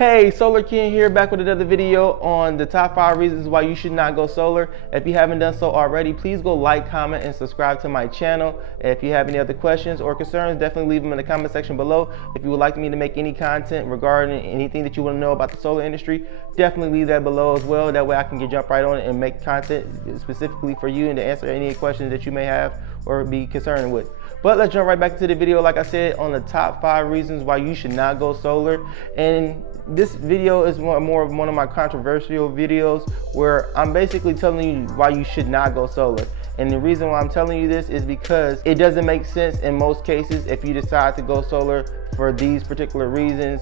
Hey, Solar King here, back with another video on the top 5 reasons why you should not go solar. If you haven't done so already, please go like, comment, and subscribe to my channel. If you have any other questions or concerns, definitely leave them in the comment section below. If you would like me to make any content regarding anything that you want to know about the solar industry, definitely leave that below as well. That way I can jump right on it and make content specifically for you and to answer any questions that you may have or be concerned with. But let's jump right back to the video. Like I said, on the top 5 reasons why you should not go solar. And this video is more of one of my controversial videos where I'm basically telling you why you should not go solar. And the reason why I'm telling you this is because it doesn't make sense in most cases if you decide to go solar for these particular reasons.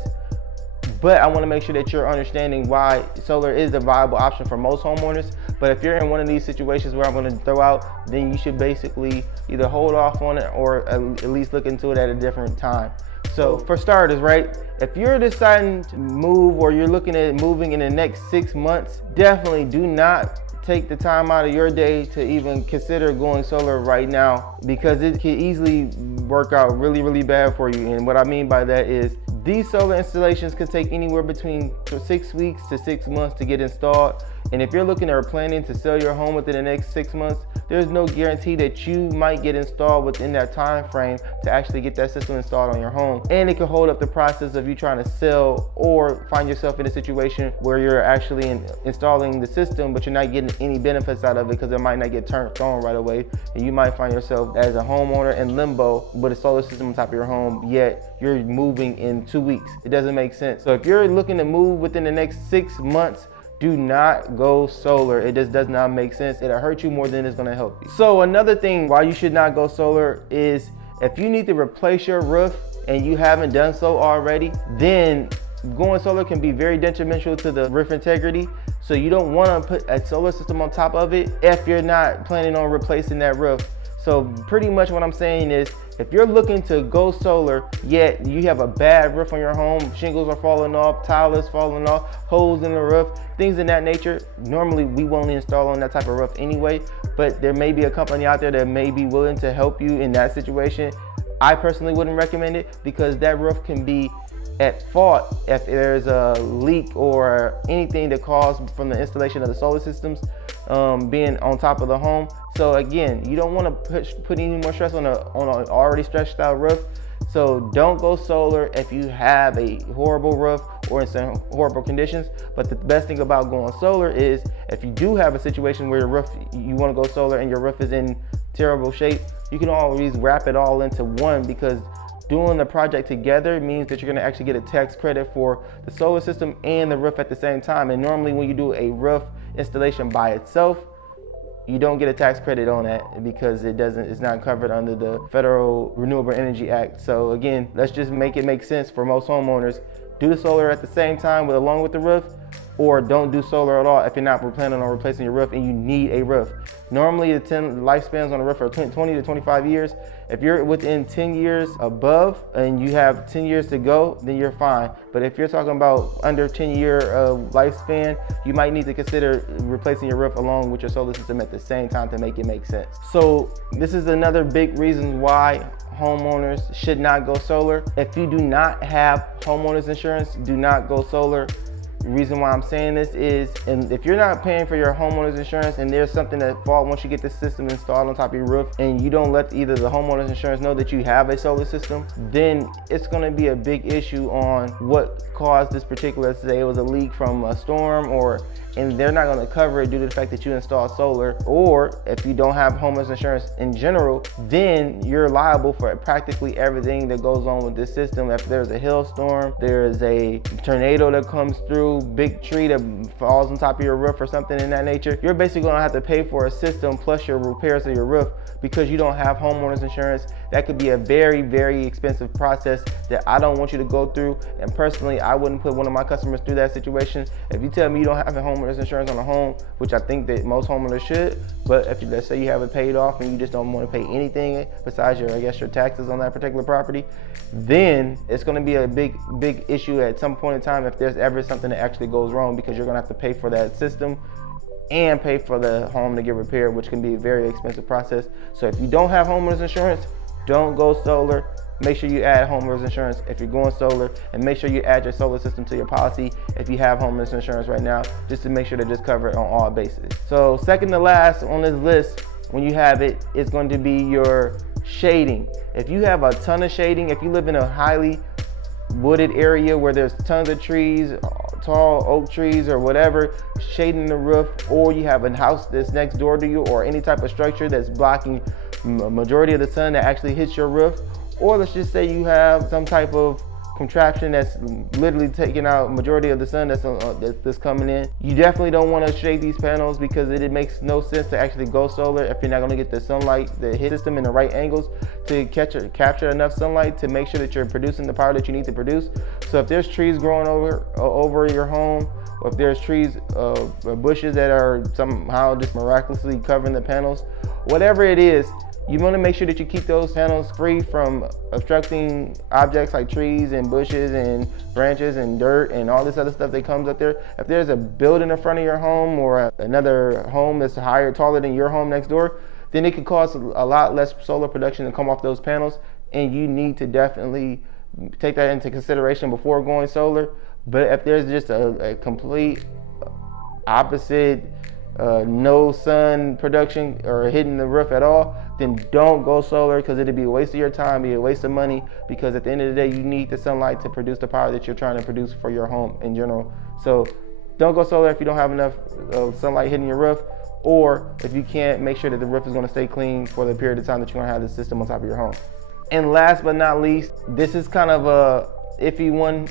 But I want to make sure that you're understanding why solar is the viable option for most homeowners. But if you're in one of these situations where I'm going to throw out, then you should basically either hold off on it or at least look into it at a different time. So for starters, right, if you're deciding to move or you're looking at moving in the next 6 months, definitely do not take the time out of your day to even consider going solar right now, because it can easily work out really bad for you. And what I mean by that is these solar installations can take anywhere between 6 weeks to 6 months to get installed. And if you're looking or planning to sell your home within the next 6 months, there's no guarantee that you might get installed within that time frame to actually get that system installed on your home. And it can hold up the process of you trying to sell or find yourself in a situation where you're actually installing the system, but you're not getting any benefits out of it because it might not get turned on right away. And you might find yourself as a homeowner in limbo with a solar system on top of your home, yet you're moving in 2 weeks. It doesn't make sense. So if you're looking to move within the next 6 months, do not go solar. It just does not make sense. It'll hurt you more than it's gonna help you. So another thing why you should not go solar is if you need to replace your roof and you haven't done so already, then going solar can be very detrimental to the roof integrity. So you don't wanna put a solar system on top of it if you're not planning on replacing that roof. So pretty much what I'm saying is, if you're looking to go solar, yet you have a bad roof on your home, shingles are falling off, tile is falling off, holes in the roof, things of that nature, normally we won't install on that type of roof anyway, but there may be a company out there that may be willing to help you in that situation. I personally wouldn't recommend it because that roof can be at fault if there's a leak or anything that caused from the installation of the solar systems being on top of the home. So again, you don't want to put any more stress on an already stretched out roof. So don't go solar if you have a horrible roof or in some horrible conditions. But the best thing about going solar is if you do have a situation where your roof, you want to go solar and your roof is in terrible shape, you can always wrap it all into one, because doing the project together means that you're going to actually get a tax credit for the solar system and the roof at the same time. And normally when you do a roof installation by itself, you don't get a tax credit on that because it's not covered under the Federal Renewable Energy Act. So again, let's just make it make sense for most homeowners. Do the solar at the same time along with the roof, or don't do solar at all if you're not planning on replacing your roof and you need a roof. Normally the lifespans on a roof are 20 to 25 years. If you're within 10 years above and you have 10 years to go, then you're fine. But if you're talking about under 10-year lifespan, you might need to consider replacing your roof along with your solar system at the same time to make it make sense. So this is another big reason why homeowners should not go solar. If you do not have homeowners insurance, do not go solar. The reason why I'm saying this is, and if you're not paying for your homeowner's insurance and there's something that falls once you get the system installed on top of your roof and you don't let either the homeowner's insurance know that you have a solar system, then it's going to be a big issue on what caused this particular, say it was a leak from a storm, and they're not going to cover it due to the fact that you installed solar. Or if you don't have homeowners insurance in general, then you're liable for practically everything that goes on with this system. If there's a hailstorm, there's a tornado that comes through, big tree that falls on top of your roof or something in that nature, you're basically going to have to pay for a system plus your repairs of your roof because you don't have homeowners insurance. That could be a very expensive process that I don't want you to go through. And personally, I wouldn't put one of my customers through that situation. If you tell me you don't have a homeowner's insurance on a home, which I think that most homeowners should, but if let's say you have it paid off and you just don't want to pay anything besides your taxes on that particular property, then it's going to be a big issue at some point in time if there's ever something that actually goes wrong, because you're going to have to pay for that system and pay for the home to get repaired, which can be a very expensive process. So if you don't have homeowners insurance, don't go solar. make sure you add homeowners insurance if you're going solar, and make sure you add your solar system to your policy if you have homeowners insurance right now, just to make sure that it's covered on all bases. So second to last on this list, when you have it, it's going to be your shading. If you have a ton of shading, if you live in a highly wooded area where there's tons of trees, tall oak trees or whatever, shading the roof, or you have a house that's next door to you, or any type of structure that's blocking a majority of the sun that actually hits your roof, or let's just say you have some type of contraption that's literally taking out majority of the sun that's coming in, you definitely don't want to shade these panels, because it makes no sense to actually go solar if you're not going to get the sunlight, the hit system in the right angles to capture enough sunlight to make sure that you're producing the power that you need to produce. So if there's trees growing over your home, or if there's trees or bushes that are somehow just miraculously covering the panels, whatever it is, you want to make sure that you keep those panels free from obstructing objects like trees and bushes and branches and dirt and all this other stuff that comes up there. If there's a building in front of your home, or another home that's taller than your home next door, then it could cause a lot less solar production to come off those panels, and you need to definitely take that into consideration before going solar. But if there's just a complete opposite, no sun production or hitting the roof at all, then don't go solar, because it'd be a waste of your time, be a waste of money, because at the end of the day, you need the sunlight to produce the power that you're trying to produce for your home in general. So don't go solar if you don't have enough sunlight hitting your roof, or if you can't make sure that the roof is going to stay clean for the period of time that you're going to have the system on top of your home. And last but not least, this is kind of a iffy one,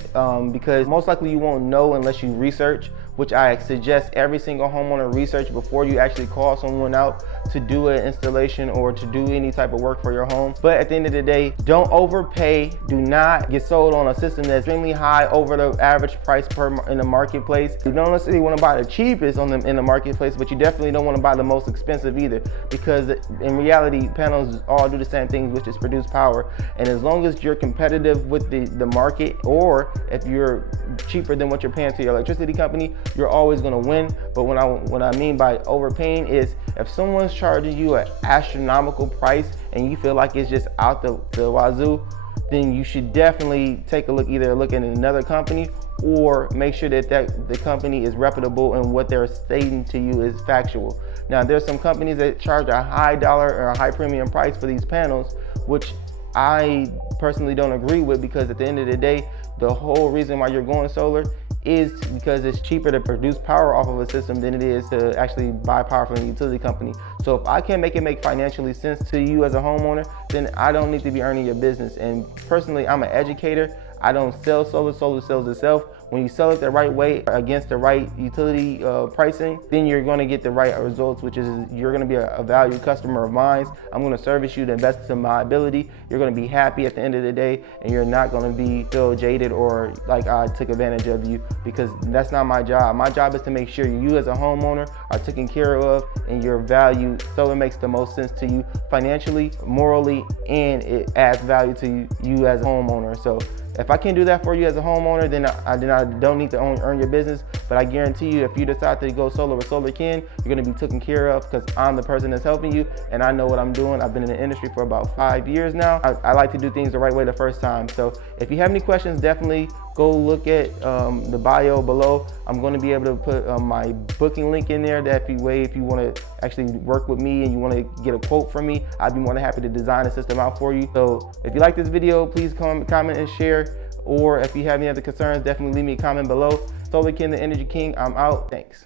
because most likely you won't know unless you research, which I suggest every single homeowner research before you actually call someone out to do an installation or to do any type of work for your home. But at the end of the day, don't overpay. Do not get sold on a system that's extremely high over the average price in the marketplace. You don't necessarily want to buy the cheapest in the marketplace, but you definitely don't want to buy the most expensive either, because in reality, panels all do the same thing, which is produce power. And as long as you're competitive with the market, or if you're cheaper than what you're paying to your electricity company, you're always going to win. But what I mean by overpaying is if someone's charging you an astronomical price and you feel like it's just out the wazoo, then you should definitely take a look, either look at another company, or make sure that the company is reputable and what they're stating to you is factual. Now, there's some companies that charge a high dollar or a high premium price for these panels, which I personally don't agree with, because at the end of the day, the whole reason why you're going solar is because it's cheaper to produce power off of a system than it is to actually buy power from a utility company. So if I can't make it make financially sense to you as a homeowner, then I don't need to be earning your business. And personally, I'm an educator. I don't sell solar, solar sells itself. When you sell it the right way against the right utility pricing, then you're going to get the right results, which is you're going to be a valued customer of mine. I'm going to service you to the best of my ability. You're going to be happy at the end of the day, and you're not going to feel jaded or like I took advantage of you, because that's not my job. My job is to make sure you as a homeowner are taken care of and you're valued, so it makes the most sense to you financially, morally, and it adds value to you as a homeowner. So if I can't do that for you as a homeowner, then I don't need to earn your business. But I guarantee you, if you decide to go solar with Solar Ken, you're going to be taken care of, because I'm the person that's helping you and I know what I'm doing. I've been in the industry for about 5 years now. I like to do things the right way the first time. So if you have any questions, definitely go look at the bio below. I'm going to be able to put my booking link in there. That if you want to actually work with me and you want to get a quote from me, I'd be more than happy to design a system out for you. So if you like this video, please comment and share. Or if you have any other concerns, definitely leave me a comment below. Solar Ken, the Energy King, I'm out. Thanks.